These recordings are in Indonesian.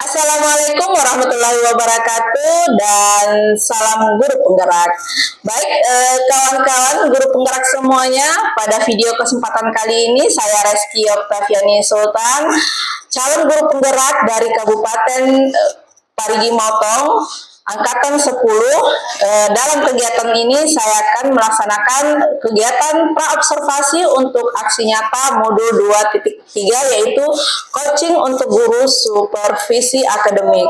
Assalamualaikum warahmatullahi wabarakatuh dan salam guru penggerak. Baik, kawan-kawan guru penggerak semuanya, pada video kesempatan kali ini saya Reski Oktaviani Sultan, calon guru penggerak dari Kabupaten Parigi Motong, Angkatan 10. Dalam kegiatan ini saya akan melaksanakan kegiatan praobservasi untuk aksi nyata modul 2.3, yaitu coaching untuk guru supervisi akademik.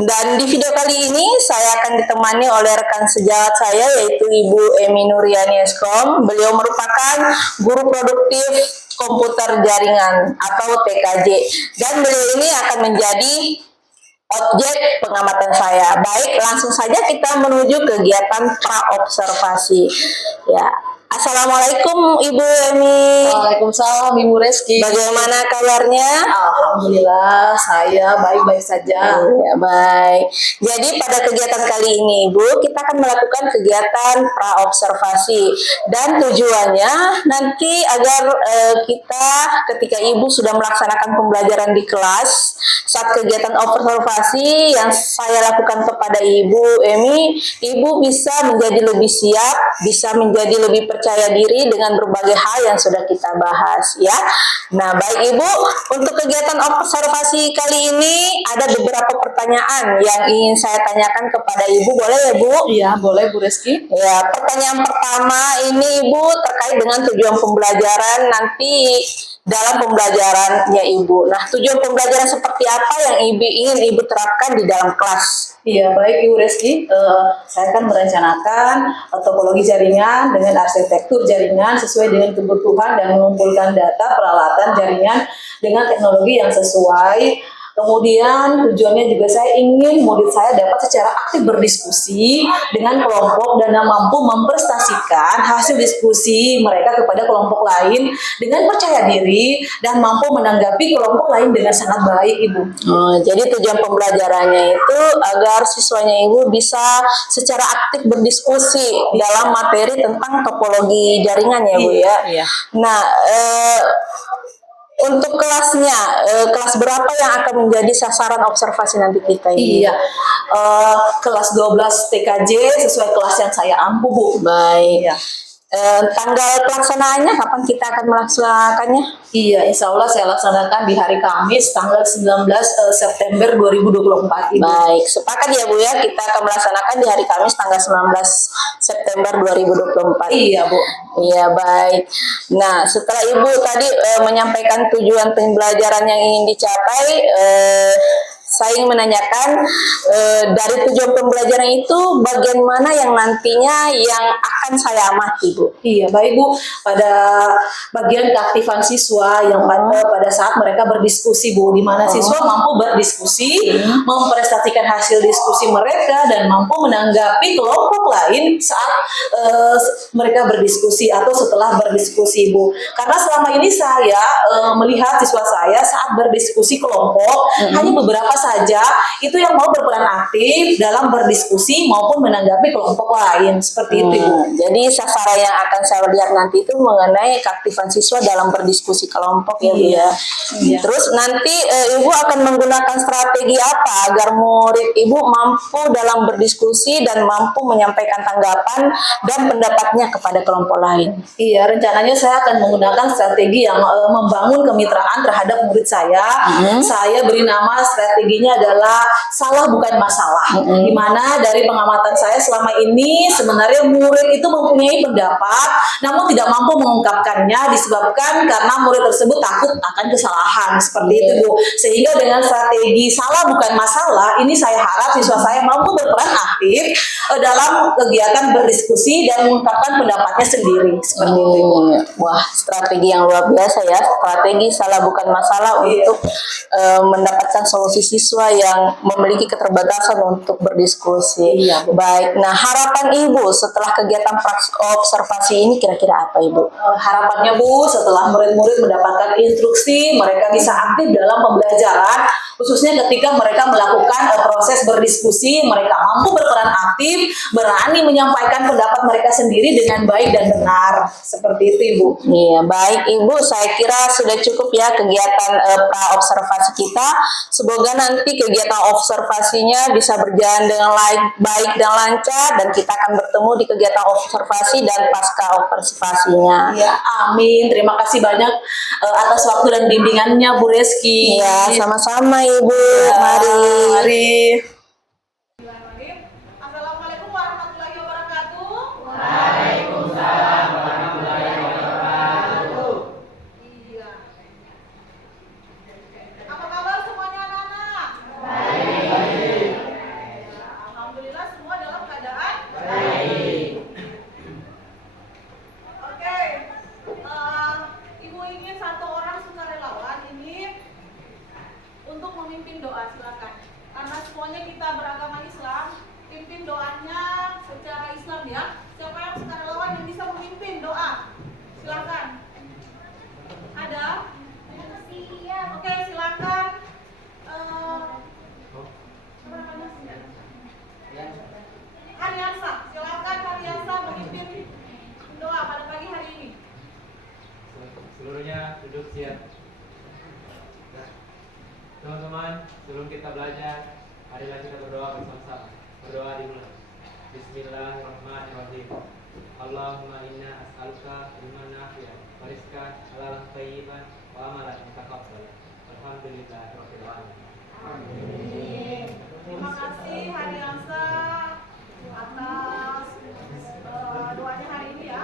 Dan di video kali ini saya akan ditemani oleh rekan sejawat saya, yaitu Ibu Emi Nuriani Eskom. Beliau merupakan guru produktif komputer jaringan atau TKJ, dan beliau ini akan menjadi objek pengamatan saya. Baik, langsung saja kita menuju kegiatan praobservasi. Ya, Assalamualaikum Ibu Emi. Waalaikumsalam Ibu Reski. Bagaimana kabarnya? Alhamdulillah, saya baik-baik saja. Ya, baik. Jadi pada kegiatan kali ini Ibu, kita akan melakukan kegiatan praobservasi, dan tujuannya nanti agar kita ketika Ibu sudah melaksanakan pembelajaran di kelas, saat kegiatan observasi yang saya lakukan kepada Ibu Emi, Ibu bisa menjadi lebih siap, bisa menjadi lebih percaya diri dengan berbagai hal yang sudah kita bahas, ya. Nah, baik Ibu, untuk kegiatan observasi kali ini ada beberapa pertanyaan yang ingin saya tanyakan kepada Ibu, boleh ya Bu? Iya, boleh Bu Reski. Ya, pertanyaan pertama ini Ibu terkait dengan tujuan pembelajaran nanti dalam pembelajarannya Ibu. Nah, tujuan pembelajaran seperti apa yang Ibu ingin Ibu terapkan di dalam kelas? Iya, baik Ibu Reski. Saya akan merencanakan topologi jaringan dengan arsitektur jaringan sesuai dengan kebutuhan dan mengumpulkan data peralatan jaringan dengan teknologi yang sesuai. Kemudian tujuannya juga saya ingin murid saya dapat secara aktif berdiskusi dengan kelompok dan mampu memprestasikan hasil diskusi mereka kepada kelompok lain dengan percaya diri dan mampu menanggapi kelompok lain dengan sangat baik, Ibu. Jadi tujuan pembelajarannya itu agar siswanya Ibu bisa secara aktif berdiskusi dalam materi tentang topologi jaringan ya Bu ya. Iya. Nah, untuk kelasnya, kelas berapa yang akan menjadi sasaran observasi nanti kita ini? Iya, kelas 12 TKJ sesuai kelas yang saya ampu, Bu. Baik. Iya. Tanggal pelaksanaannya kapan kita akan melaksanakannya? Iya, insya Allah saya laksanakan di hari Kamis tanggal 19 September 2024 ini. Baik, sepakat ya Bu ya, kita akan melaksanakan di hari Kamis tanggal 19 September 2024. Iya Bu. Iya, baik. Nah, setelah Ibu tadi menyampaikan tujuan pembelajaran yang ingin dicapai, saya ingin menanyakan dari tujuan pembelajaran itu bagian mana yang nantinya yang akan saya amati, Bu? Iya, baik Bu. Pada bagian keaktifan siswa yang pada saat mereka berdiskusi, Bu, di mana siswa mampu berdiskusi, memprestasikan hasil diskusi mereka dan mampu menanggapi kelompok lain saat mereka berdiskusi atau setelah berdiskusi, Bu. Karena selama ini saya melihat siswa saya saat berdiskusi kelompok hanya beberapa saja itu yang mau berperan aktif dalam berdiskusi maupun menanggapi kelompok lain, seperti itu, Bu. Jadi sasaran yang akan saya lihat nanti itu mengenai keaktifan siswa dalam berdiskusi kelompok ya Bu ya. Iya. Terus nanti Ibu akan menggunakan strategi apa agar murid Ibu mampu dalam berdiskusi dan mampu menyampaikan tanggapan dan pendapatnya kepada kelompok lain? Iya, rencananya saya akan menggunakan strategi yang membangun kemitraan terhadap murid saya. Saya beri nama strateginya adalah salah bukan masalah. Di mana dari pengamatan saya selama ini sebenarnya murid itu mempunyai pendapat namun tidak mampu mengungkapkannya disebabkan karena murid tersebut takut akan kesalahan, seperti itu Bu. Sehingga dengan strategi salah bukan masalah ini saya harap siswa saya mampu berperan aktif dalam kegiatan berdiskusi dan mengungkapkan pendapatnya sendiri, seperti itu Bu. Wah, strategi yang luar biasa ya, strategi salah bukan masalah untuk mendapatkan solusi siswa yang memiliki keterbatasan untuk berdiskusi. Iya, Bu. Baik, nah harapan Ibu setelah kegiatan observasi ini kira-kira apa Ibu? Harapannya Bu, setelah murid-murid mendapatkan instruksi, mereka bisa aktif dalam pembelajaran, khususnya ketika mereka melakukan proses berdiskusi, mereka mampu berperan aktif, berani menyampaikan pendapat mereka sendiri dengan baik dan benar, seperti itu Ibu. Iya, baik Ibu, saya kira sudah cukup ya kegiatan pra-observasi kita. Semoga nanti nanti kegiatan observasinya bisa berjalan dengan baik dan lancar, dan kita akan bertemu di kegiatan observasi dan pasca observasinya. Ya, amin. Terima kasih banyak atas waktu dan bimbingannya Bu Reski. Ya, sama-sama Ibu. Ya, Mari. Assalamualaikum warahmatullahi wabarakatuh. Waalaikumsalam warahmatullahi wabarakatuh. Iya. Apa kabar semuanya anak-anak? Baik. Ya, alhamdulillah semua dalam keadaan Baik. Oke. Ibu ingin satu orang sukarelawan ini untuk memimpin doa, silakan. Karena semuanya kita beragama Islam, pimpin doanya secara Islam ya. Siapa yang sukarelawan yang bisa memimpin doa? Silakan. Ada? Oke, silakan. Haryansa, silakan Haryansa memimpin doa pada pagi hari ini. Seluruhnya duduk siap. Nah, teman-teman, sebelum kita belajar, marilah kita berdoa bersama-sama. Berdoa dimulai. Bismillahirrahmanirrahim. Allahumma inna as'aluka ilman nafi'an wa rizqan halalan thayyiban wa amalan mutaqabbal. Alhamdulillahirabbil alamin. Terima kasih Haryansa atas doanya hari ini ya.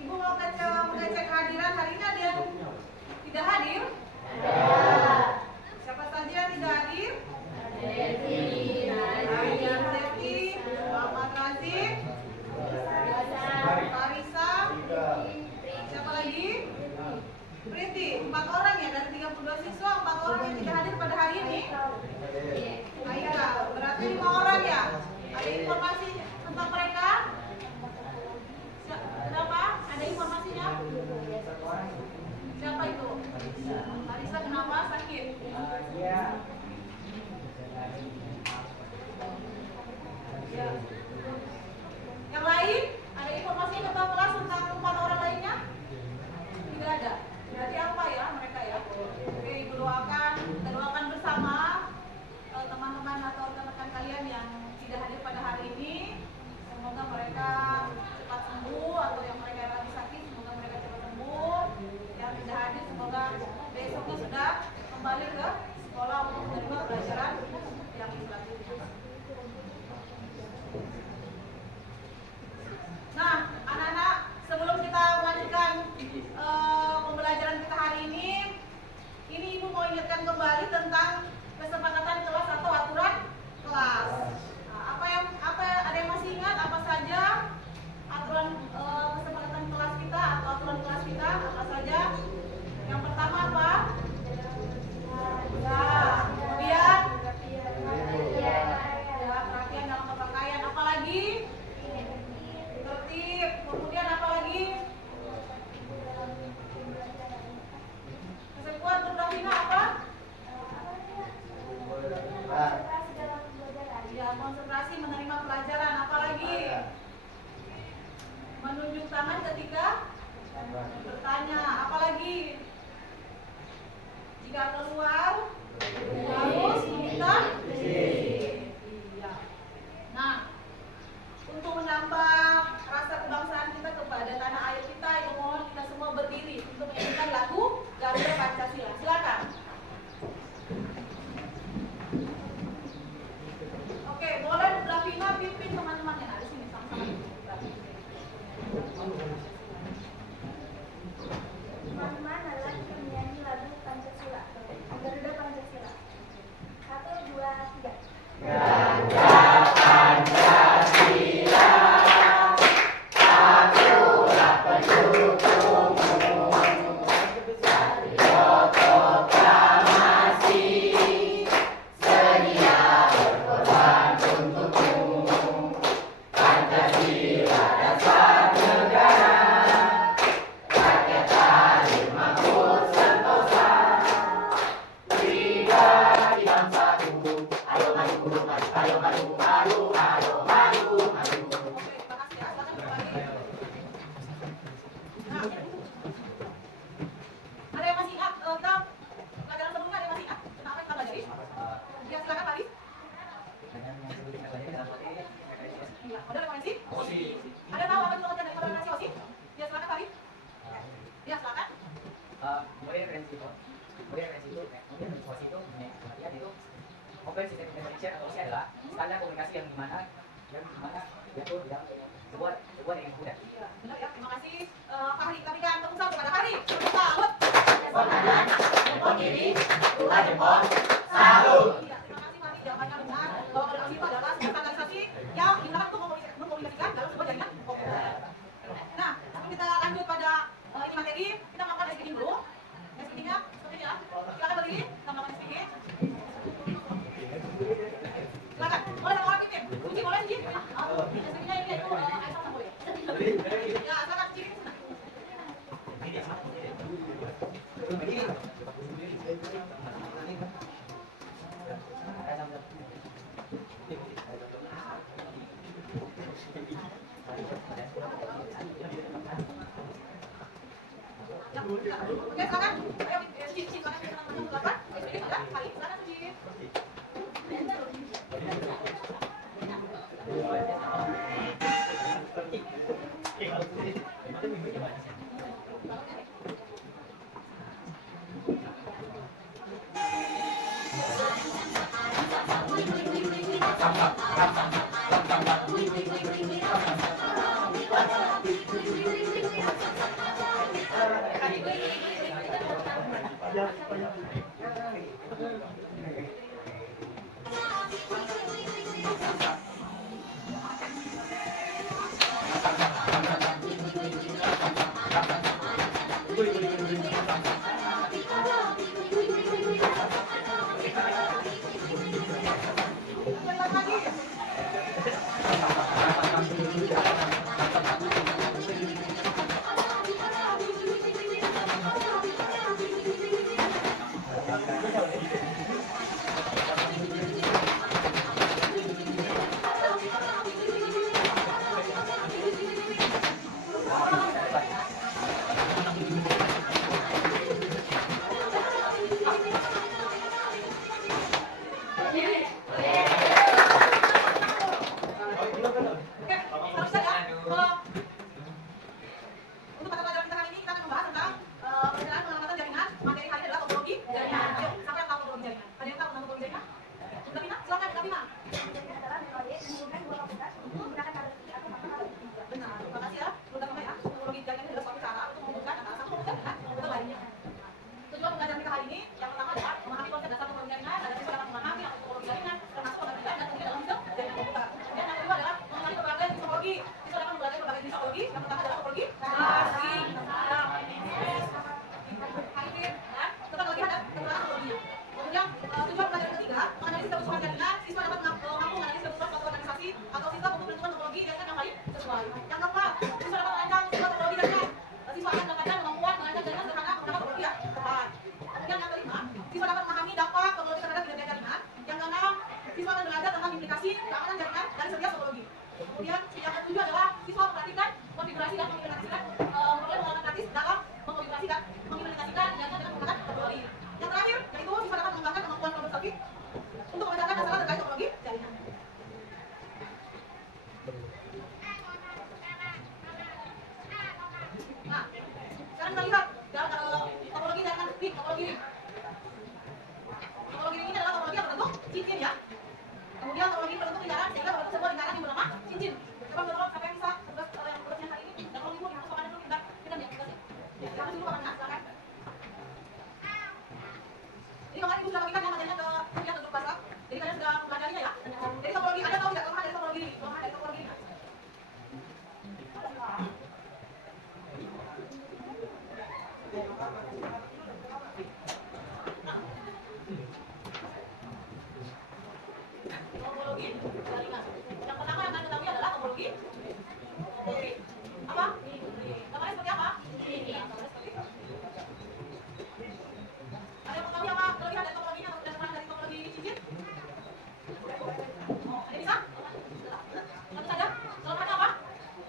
Ibu mau ngecek hadiran hari ini, ada yang tidak hadir? Siapa saja yang tidak hadir? Arian Zeti, Muhammad Razif, Farisa, siapa lagi? Priti, 4 orang ya, dari 32 siswa, 4 orang yang tidak hadir pada hari ini. Aida, berarti 5 orang ya. Ada informasi tentang mereka? Berapa? Ada informasinya? Siapa itu? Marisa, kenapa? Sakit? Ya. Yang lain? Ada informasi tentang kelas tentang 4 orang lainnya? Tidak ada. Berarti apa ya mereka ya? Oke, Ibu doakan, kita doakan bersama teman-teman atau rekan-rekan kalian yang tidak hadir pada hari ini. Semoga mereka cepat sembuh, atau yang mereka lagi sakit semoga mereka cepat sembuh. Yang tidak hadir semoga besoknya sudah kembali ke sekolah untuk menerima pelajaran yang selanjutnya. Nah, anak-anak, sebelum kita melanjutkan pembelajaran kita hari ini Ibu mau ingatkan kembali tentang kesepakatan kelas atau aturan kelas. Nah, ada yang masih ingat apa saja aturan kesepakatan kelas kita atau aturan kelas kita apa saja? Yang pertama apa? Ya, kemudian ya, perhatian dalam berpakaian. Apa lagi? Tertib. Kemudian apa lagi? Kesekuan berdahina apa? Ya, konsentrasi menerima pelajaran. Apa lagi? Menunjuk tangan ketika bertanya. Apa lagi? Jika keluar harus meminta izin. Iya. Nah, untuk menambah rasa kebangsaan kita kepada tanah air kita, Ibu mohon kita semua berdiri untuk menyanyikan lagu Garuda Pancasila. Silakan. Oke, boleh Bu Davina pimpin teman-temannya. Nah, di sini sama-sama. Teman-teman, adalah kita menyanyi lagu Pancasila, Garuda Pancasila. 1, 2, 3. Garuda Pancasila. Konsekuensi sistem information atau adalah standar komunikasi yang dimana diatur di dalam sebuah dengan mudah. Benar ya, terima kasih Pak Hari. Kita berikan tepuk tangan kepada Hari. Salut. Jempol kiri, dua jempol, salut. Iya, terima kasih Pak Hari. Jawabannya benar bahwa komunikasi itu adalah sebuah standarisasi yang digunakan untuk mengkomunikasikan dalam sebuah jaringan komputer. Nah, sebelum kita lanjut pada ini materi, kita melakukan speaking dulu. Speakingnya seperti ini ya. Silakan berdiri, kita melakukan speaking. Silakan. Boleh sama orang pimpin. Kunci boleh sih. Speakingnya ini itu Aisyah sama boleh. Ya, silakan kunci. Ya, oke, silakan. Ayo, kunci, silakan. Silakan. Speaking ada.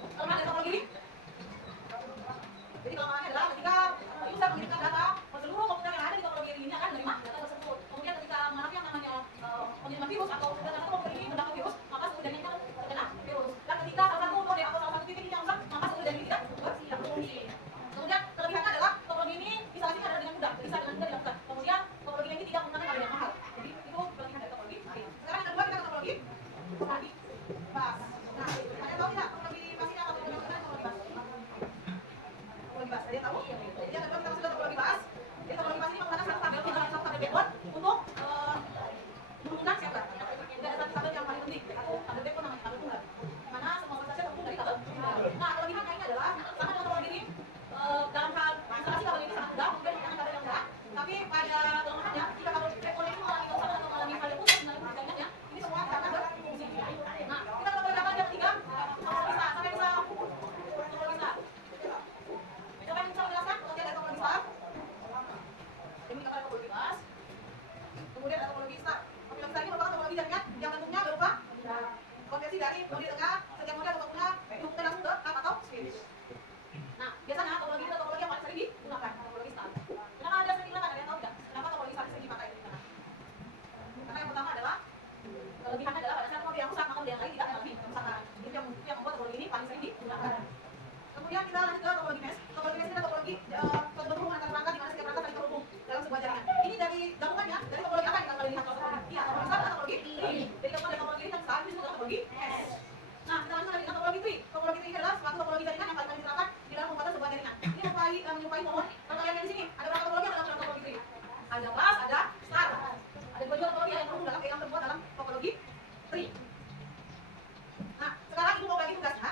Hari, silakan kunci. Jadi kelemahannya adalah ketika user mengirimkan data kita lanjut ke topologi mesh. Topologi mesh adalah topologi suatu bentuk hubungan antar perangkat di mana setiap perangkat saling terhubung dalam sebuah jaringan. Ini dari gabungannya dari topologi apa yang kita lihat topologi? Iya, topologi star atau topologi tree. Jadi gabungan dari topologi ini dan star disebut topologi mesh. Nah, kita lanjut lagi dengan topologi tree. Topologi tree adalah suatu topologi jaringan yang paling banyak diterapkan di dalam pembuatan sebuah jaringan. Ini menyerupai pohon. Kalau kalian lihat di sini, ada berapa topologi yang dalam topologi tree? Ada class, ada star. Ada dua topologi yang terhubung dalam yang terbuat dalam topologi tree. Nah, sekarang ibu mau bagi tugasnya.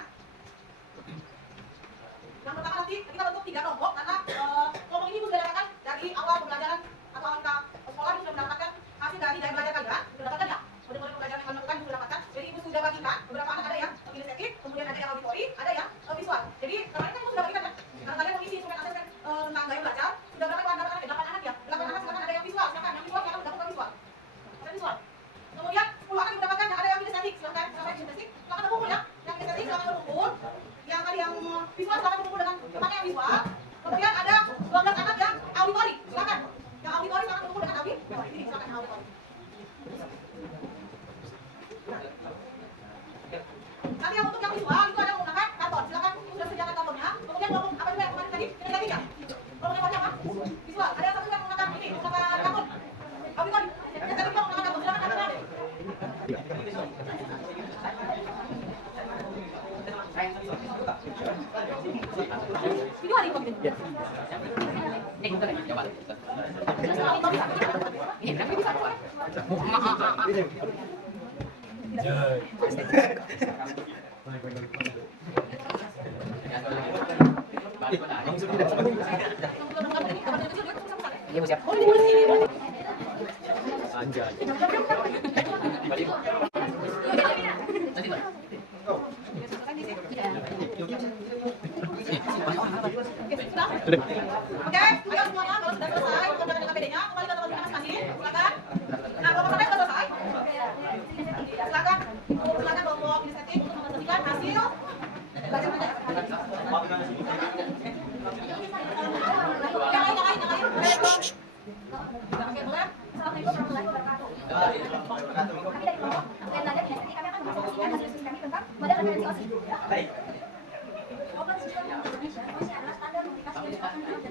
Yang pertama nanti kita bentuk 3 kelompok karena kelompok ini sudah didapatkan dari awal pembelajaran atau awal kita sekolah ini sudah mendapatkan hasil dari jaya belajar kalian. Sudah dapatkan ya? Model-model pembelajaran yang kalian lakukan sudah dapatkan. Jadi ibu sudah bagikan beberapa anak ada yang kinestetik, kemudian ada yang auditori, ada yang visual. Jadi kemarin kan ibu sudah bagikan kan? Karena kalian mengisi instrumen asesmen tentang gaya belajar sudah berapa anak? 8 anak ya. 8 anak silakan ada yang visual, silakan yang visual silakan mendapatkan visual. Ada visual. Kemudian 10 akan mendapatkan yang ada yang kinestetik, silakan silakan kinestetik, silakan berkumpul ya. Yang kinestetik silakan berkumpul. Yang tadi yang visual silakan berkumpul dengan temannya yang visual. Kemudian ada 12 anak yang auditori, silakan. Yang auditori silakan berkumpul dengan auditori. Ini silakan yang auditori. Nanti yang untuk yang visual itu ada menggunakan karton, silakan sudah sediakan kartonnya. Kemudian kelompok apa juga yang kemarin tadi? Kinestetik ya. Kelompoknya apa? Visual. Ada yang satu yang menggunakan ini, menggunakan karton. Auditori. Kinestetik juga menggunakan karton, silakan kartonnya. Video hari ini. Iya, Bu, siap. Oke, ayo semuanya kalau sudah selesai mengerjakan dengan PD-nya kembali ke tempat masing-masing. Silakan. Nah, kelompok sampai sudah selesai. Silakan. Silakan kelompok inisiatif untuk menentukan hasil belajar anda. Yang lain. Oke, boleh. Assalamualaikum warahmatullahi wabarakatuh. Kami dari kelompok yang belajar kinestetik, kami akan mempresentasikan hasil diskusi kami tentang model referensi OSI. Open System Indonesia, OSI adalah standar komunikasi yang diterapkan dalam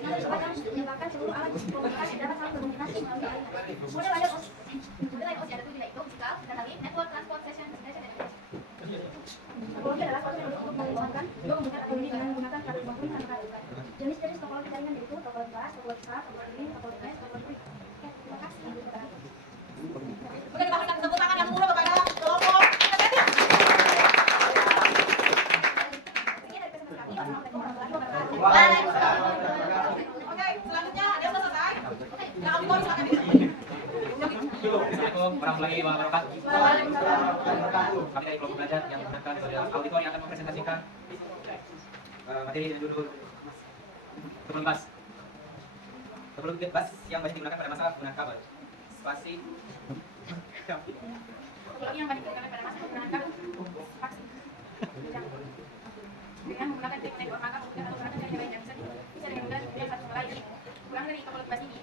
dan sepanjang menyebabkan seluruh alat komunikasi dapat saling berkomunikasi melalui jaringan. Model lain OSI ada 7 yaitu physical, data link, network, transport, session, destination, dan information. Topologi adalah suatu bentuk untuk mengembangkan dua komputer atau unit dengan menggunakan kartu maupun tanpa kartu. Jenis-jenis topologi jaringan yaitu topologi kelas, topologi star, topologi link, topologi mesh, topologi tree. Terima kasih. Oke, kita berikan tepuk tangan yang murah kepada kelompok inisiatif. Sekian dari presentasi kami. Wassalamualaikum warahmatullahi wabarakatuh. Oke, selanjutnya ada yang sudah selesai. Yang auditori silakan. Assalamualaikum warahmatullahi wabarakatuh. Kami dari kelompok belajar yang menggunakan auditori akan mempresentasikan materi dan judul topologi bus. Topologi bus yang banyak digunakan pada masa penggunaan kabel, spasi, Topologi yang banyak digunakan pada masa penggunaan kabel, spasi, dengan menggunakan teknik network maka kemudian atau menggunakan jaringan lain yang bisa dengan mudah menghubungkan satu sama lain. Kurang dari topologi bus ini,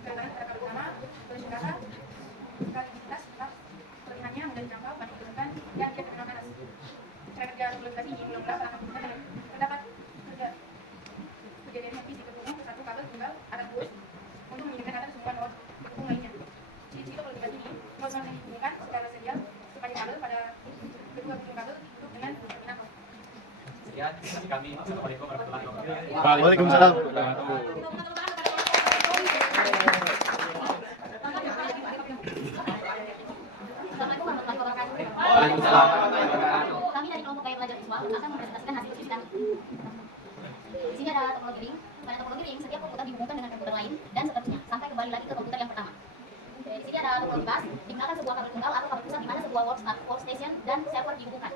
kaitannya pada kabel utama, berisi data, stabilitas, kelebihannya mudah dijangkau, banyak digunakan, dan dia terkenal panas. Cara kerja topologi bus ini belum dapat menggunakan dan terdapat kejadian fisik terhubung ke satu kabel tunggal atau bus untuk mengirimkan data ke semua node terhubung lainnya. Ciri-ciri topologi bus ini, node yang dihubungkan secara serial sepanjang kabel pada kedua ujung kabel ditutup dengan terminator. sekian dari kami. Assalamualaikum warahmatullahi wabarakatuh. Waalaikumsalam. Assalamualaikum warahmatullahi wabarakatuh. Waalaikumsalam warahmatullahi wabarakatuh. Kami dari kelompok gaya belajar visual akan mempresentasikan hasil diskusi kami. Di sini ada topologi ring. Pada topologi ring, setiap komputer dihubungkan dengan komputer lain dan seterusnya sampai kembali lagi ke komputer yang pertama. Di sini ada topologi bus, digunakan sebuah kabel tunggal atau kabel pusat di mana sebuah workstation dan server dihubungkan.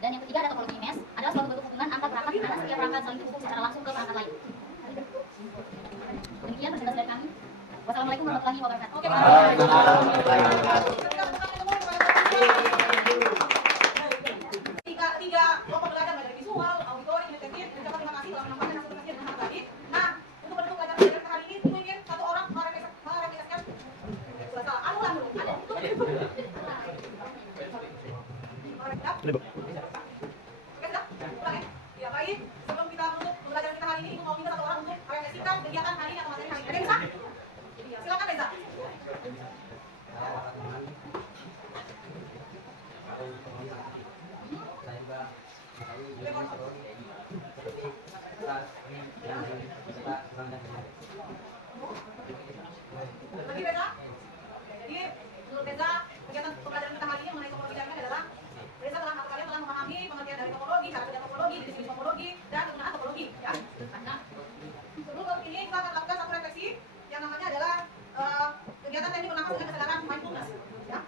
Dan yang ketiga ada topologi mesh, adalah suatu bentuk hubungan antar perangkat di mana setiap perangkat saling terhubung secara langsung ke perangkat lain. Demikian presentasi dari kami. Wassalamualaikum warahmatullahi wabarakatuh. Oke, tiga kelompok belajar dari visual, auditori, kinestetik, dan terima kasih telah menyampaikan hasil kajian dengan tadi. Nah, untuk bentuk pelajaran belajar hari ini, ibu ingin satu orang merefleksikan. Sudah salah, ulang dulu. Ada itu. Orang siap? Oke, sudah? Ulang ya? Ya, baik. Baik, sebelum kita menutup pembelajaran kita hari ini, Ibu mau minta satu orang untuk merefleksikan kegiatan hari ini atau materi hari ini. Ada yang bisa? Iya, silakan Reza. Lagi Reza? Jadi menurut Reza, kegiatan pembelajaran kita hari ini mengenai topologi jaringan adalah Reza telah atau kalian telah memahami pengertian dari topologi, cara kerja topologi, definisi topologi, dan penggunaan topologi. Ya. Nah, sebelum ini kita akan lakukan satu refleksi yang namanya adalah kegiatan teknik pernafasan dengan kesadaran mindfulness. Ya.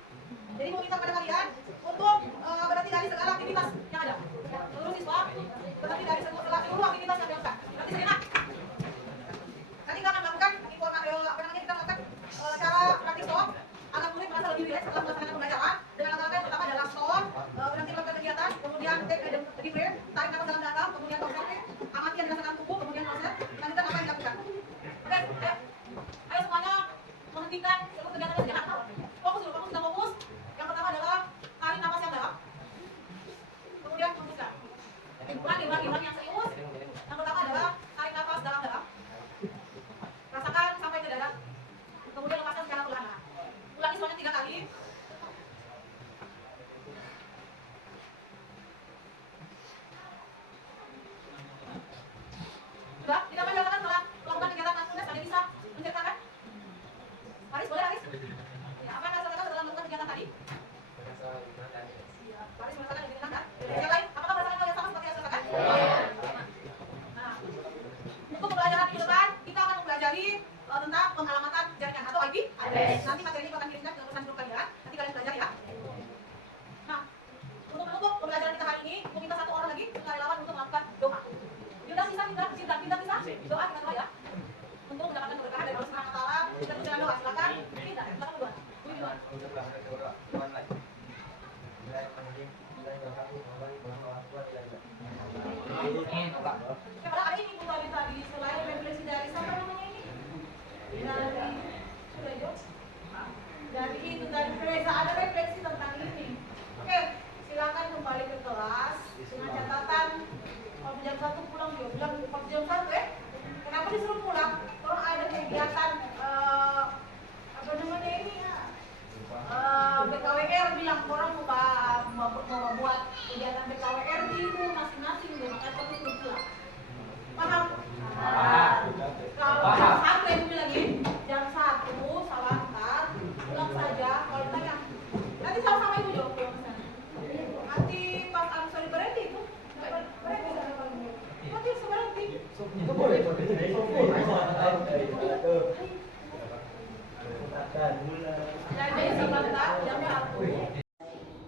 Jadi mau minta pada kalian untuk berarti dari segala aktivitas yang ada. Ya. Seluruh siswa berarti dari seluruh aktivitas yang dilakukan. Berarti sejenak. Nanti kita akan melakukan kita melakukan cara praktik stop agar murid merasa lebih rileks setelah melaksanakan pembelajaran dengan langkah yang pertama adalah stop, berhenti melakukan kegiatan, kemudian take a deep breath, tarik nafas dalam-dalam, kemudian konsentrasi, amati yang dirasakan tubuh, kemudian proses, lanjutkan apa yang dilakukan. Oke, ayo semuanya menghentikan seluruh kegiatan sejenak. Fokus dulu, fokus, kita fokus. Yang pertama adalah tarik nafas yang dalam, kemudian hembuskan. Ulangi yang serius. Yang pertama adalah tarik nafas dalam-dalam. Rasakan sampai ke dada, kemudian lepaskan secara perlahan. Ulangi semuanya 3 kali. Sudah? Tidak apa dilakukan setelah melakukan kegiatan mindfulness? Ada yang bisa menceritakan? Haris, boleh Haris? Ya, apa yang Haris lakukan setelah melakukan kegiatan tadi? Haris merasakan lebih tenang kan? Yang lain, apakah merasakan hal yang sama seperti yang Haris rasakan? Nah, untuk pembelajaran minggu depan, kita akan mempelajari tentang pengalamatan jaringan atau IP address. Nanti materi ini akan kirimkan ke pesan grup kalian. Nanti kalian belajar ya. Nah, untuk menutup pembelajaran kita hari ini, mau minta satu orang lagi sukarelawan untuk melakukan doa. Kita bisa doa kita doa ya. Untuk mendapatkan keberkahan dari Allah Subhanahu wa taala. Kita dengan doa silakan. Silakan doa. Pada hari ini kita bisa di selain refleksi dari siapa namanya ini? Dari Reza ada refleksi tentang ini. Oke, silakan kembali ke kelas dengan catatan kalau jam 1 pulang dia bilang pas jam 1 kenapa disuruh pulang? Kalau ada kegiatan apa namanya ini BKWR bilang orang mau buat kegiatan BKWR itu masing-masing makanya pasti suruh pulang. Paham? Kalau jam 1 ibu bilang ini jam 1 salah antar pulang saja. Kalau ditanya nanti sama-sama ibu jawab pulang ke sana. Nanti pas sorry berhenti itu nanti berhenti. Jadi sebentar jam 1.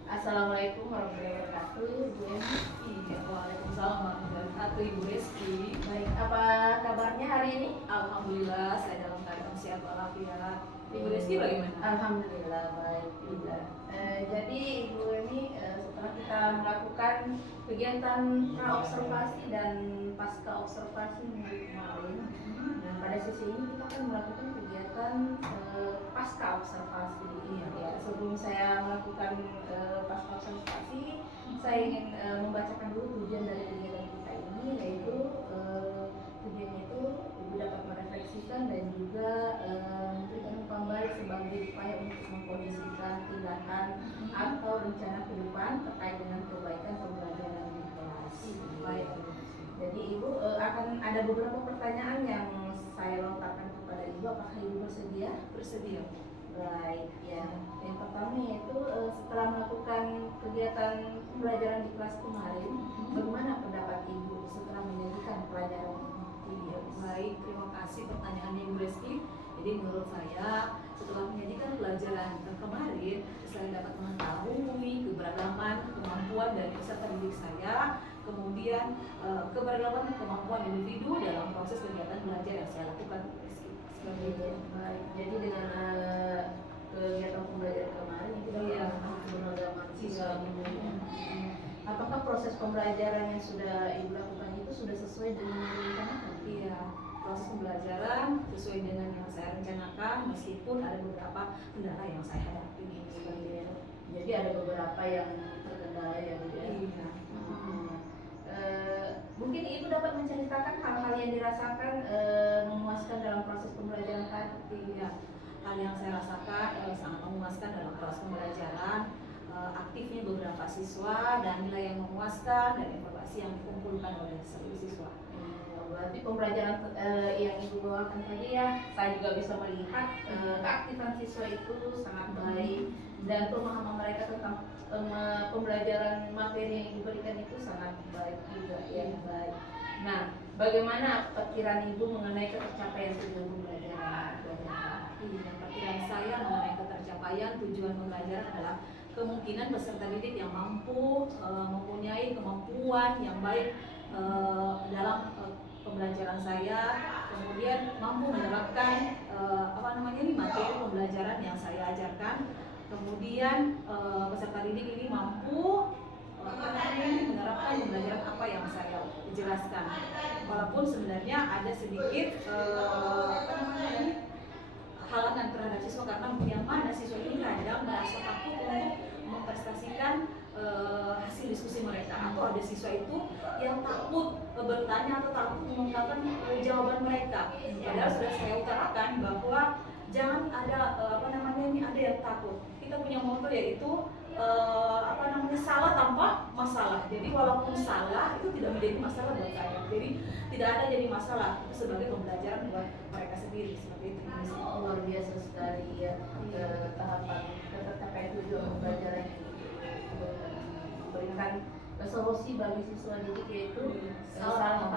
Assalamualaikum warahmatullahi wabarakatuh, Bu Emi. Waalaikumsalam warahmatullahi wabarakatuh, Ibu Reski. Baik, apa kabarnya hari ini? Alhamdulillah saya dalam keadaan sehat walafiat. Ibu Reski bagaimana? Alhamdulillah baik juga. Jadi Ibu Emi, setelah kita melakukan kegiatan pra-observasi dan pasca observasi minggu kemarin, dan pada sesi ini kita akan melakukan kegiatan pasca observasi. Ya, sebelum saya melakukan pasca observasi, saya ingin membacakan dulu tujuan dari kegiatan kita ini, yaitu tujuannya itu Ibu dapat merefleksikan dan juga memberikan umpan balik sebagai upaya untuk mengkondisikan tindakan atau rencana ke depan terkait dengan perbaikan pembelajaran di kelas. Baik. Jadi Ibu akan ada beberapa pertanyaan yang saya lontarkan kepada Ibu. Apakah Ibu bersedia? Bersedia. Baik, ya. Yang pertama yaitu setelah melakukan kegiatan pembelajaran di kelas kemarin, bagaimana pendapat Ibu setelah menyajikan pelajaran ini? Baik, terima kasih pertanyaannya Ibu Reski. Jadi menurut saya setelah menyajikan pelajaran kemarin, saya dapat mengetahui keberagaman kemampuan dari peserta didik saya, kemudian keberagaman kemampuan individu dalam proses kegiatan belajar yang saya lakukan. Seperti itu. Baik. Jadi dengan kegiatan pembelajaran kemarin itu beragaman siswa. Apakah proses pembelajaran yang sudah Ibu lakukan itu sudah sesuai dengan yang direncanakan? Iya, proses pembelajaran sesuai dengan yang saya rencanakan meskipun ada beberapa kendala yang saya hadapi. Jadi ada beberapa yang terkendala ya Bu. Iya. Mungkin dapat menceritakan hal-hal yang dirasakan memuaskan dalam proses pembelajaran tadi. Ya, hal yang saya rasakan sangat memuaskan dalam proses pembelajaran, aktifnya beberapa siswa dan nilai yang memuaskan dan informasi yang dikumpulkan oleh seluruh siswa. Berarti pembelajaran yang Ibu bawakan tadi ya, saya juga bisa melihat keaktifan siswa itu sangat baik dan pemahaman mereka tentang pembelajaran materi yang Ibu berikan itu sangat baik juga ya, baik. Nah, bagaimana perkiraan Ibu mengenai ketercapaian tujuan pembelajaran? Perkiraan saya mengenai ketercapaian tujuan pembelajaran adalah kemungkinan peserta didik yang mampu mempunyai kemampuan yang baik dalam pembelajaran saya, kemudian mampu menerapkan materi pembelajaran yang saya ajarkan, kemudian peserta didik ini mampu menerapkan pembelajaran apa yang saya jelaskan, walaupun sebenarnya ada sedikit halangan terhadap siswa karena yang mana siswa ini kadang merasa takut untuk memprestasikan hasil diskusi mereka, atau ada siswa itu yang takut bertanya atau takut mengungkapkan jawaban mereka. Padahal sudah saya utarakan bahwa jangan ada ada yang takut. Kita punya motto yaitu salah tanpa masalah. Jadi walaupun salah itu tidak menjadi masalah buat saya. Jadi tidak ada jadi masalah, itu sebagai pembelajaran buat mereka sendiri, seperti itu. Luar biasa sekali ya, tahapan ketercapaian tujuan pembelajaran ini memberikan solusi bagi siswa didik yaitu salah tanpa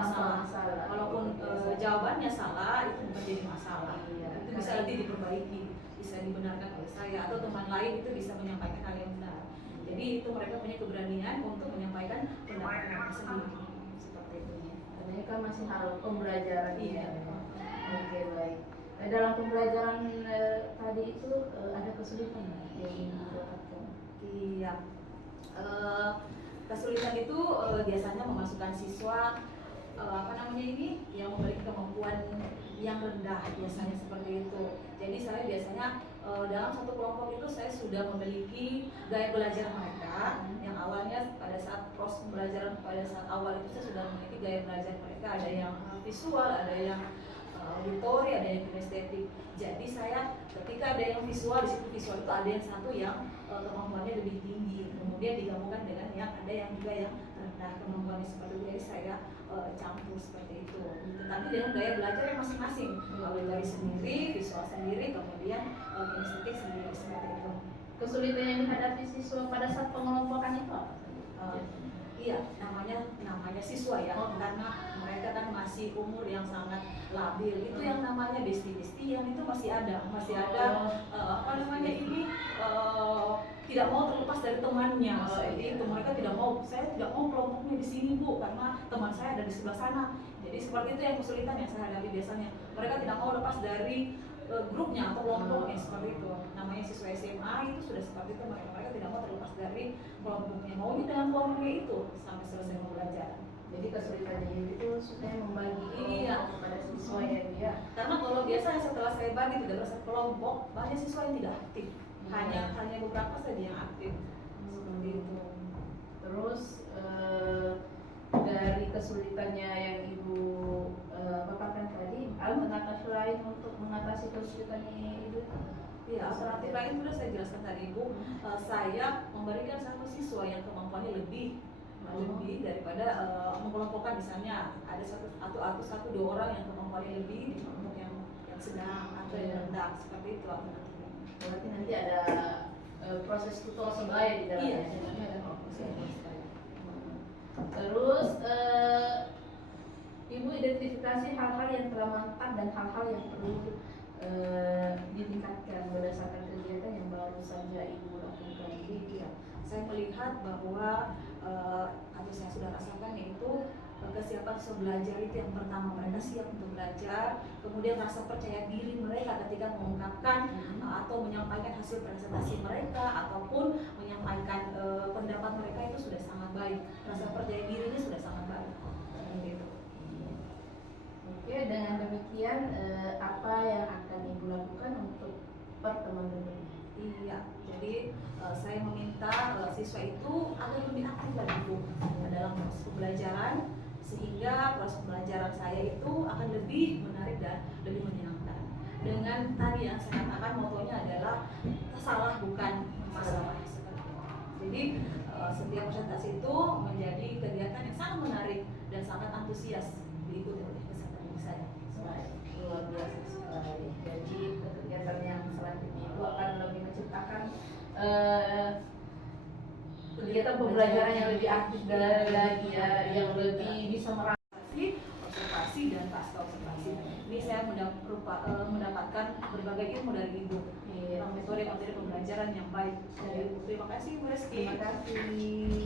masalah. Walaupun jawabannya salah itu bukan jadi masalah. Iya. Itu bisa nanti diperbaiki, bisa dibenarkan oleh saya atau teman lain itu bisa menyampaikan hal yang benar. Jadi itu mereka punya keberanian untuk menyampaikan pendapat mereka sendiri, seperti itu. Karena ini kan masih hal pembelajaran. Iya. Oke, baik. Dalam pembelajaran tadi itu ada kesulitan yang didapatkan? Iya. Kesulitan itu biasanya memasukkan siswa yang memiliki kemampuan yang rendah, biasanya seperti itu. Jadi saya biasanya dalam satu kelompok itu saya sudah memiliki gaya belajar mereka yang awalnya pada saat proses pembelajaran pada saat awal itu saya sudah memiliki gaya belajar mereka, ada yang visual, ada yang auditori, ada yang kinestetik. Jadi saya ketika ada yang visual, di situ visual itu ada yang satu yang kemampuannya lebih tinggi, kemudian digabungkan dengan yang ada yang juga yang rendah kemampuannya seperti itu. Jadi saya campur seperti itu. Tetapi dengan gaya belajar yang masing-masing, auditori sendiri, visual sendiri, kemudian kinestetik sendiri, seperti itu. Kesulitan yang dihadapi siswa pada saat pengelompokan itu apa? Iya, namanya siswa ya, karena mereka kan masih umur yang sangat labil. Itu yang namanya besti-bestian itu masih ada tidak mau terlepas dari temannya. Jadi itu mereka saya tidak mau kelompoknya di sini Bu, karena teman saya ada di sebelah sana. Jadi seperti itu yang kesulitan yang saya hadapi biasanya. Mereka tidak mau lepas dari grupnya atau kelompoknya, seperti itu. Namanya siswa SMA itu sudah seperti itu, mereka tidak mau terlepas dari kelompoknya, maunya dengan kelompoknya itu sampai selesai pembelajaran. Jadi kesulitannya itu supaya membagi kepada siswa ya dia. Karena kalau biasanya setelah saya bagi tidak bersatu kelompok, banyak siswa yang tidak aktif, hanya beberapa saja yang aktif, seperti itu. Terus dari kesulitannya yang Ibu paparkan tadi, alternatif lain untuk mengatasi kesulitan itu? Ya, alternatif lain sudah saya jelaskan tadi Bu. Saya memberikan satu siswa yang kemampuannya lebih daripada mengelompokkan, misalnya ada satu dua orang yang kemampuannya lebih di kelompok yang sedang atau yang rendah, seperti itu alternatifnya. Berarti nanti ada proses tutor sebaya di dalamnya. Iya, sebenarnya ada proses sebaya. Terus Ibu identifikasi hal-hal yang telah mantap dan hal-hal yang perlu ditingkatkan berdasarkan kegiatan yang baru saja Ibu lakukan. Iya, saya melihat bahwa atau saya sudah rasakan yaitu kesiapan siswa belajar itu yang pertama, mereka siap untuk belajar, kemudian rasa percaya diri mereka ketika mengungkapkan atau menyampaikan hasil presentasi mereka ataupun menyampaikan pendapat mereka itu sudah sangat baik, rasa percaya dirinya sudah sangat baik. Gitu. Oke, dengan demikian apa yang akan Ibu lakukan untuk pertemuan berikutnya? Iya, jadi saya meminta siswa itu agar lebih aktif lagi Bu dalam proses pembelajaran, sehingga proses saya itu akan lebih menarik dan lebih menyenangkan. Dengan tadi yang saya katakan motonya adalah salah bukan masalah. Jadi setiap presentasi itu menjadi kegiatan yang sangat menarik dan sangat antusias diikuti oleh peserta didik saya. Luar biasa sekali. Jadi kegiatan yang selanjutnya itu akan lebih menciptakan kegiatan pembelajaran yang lebih aktif dan lagi ya, yang lebih bisa observasi dan pasca observasi. Ini saya mendapatkan berbagai ilmu dari Ibu tentang metode-metode pembelajaran yang baik dari Ibu. Terima kasih Bu Reski. Terima kasih.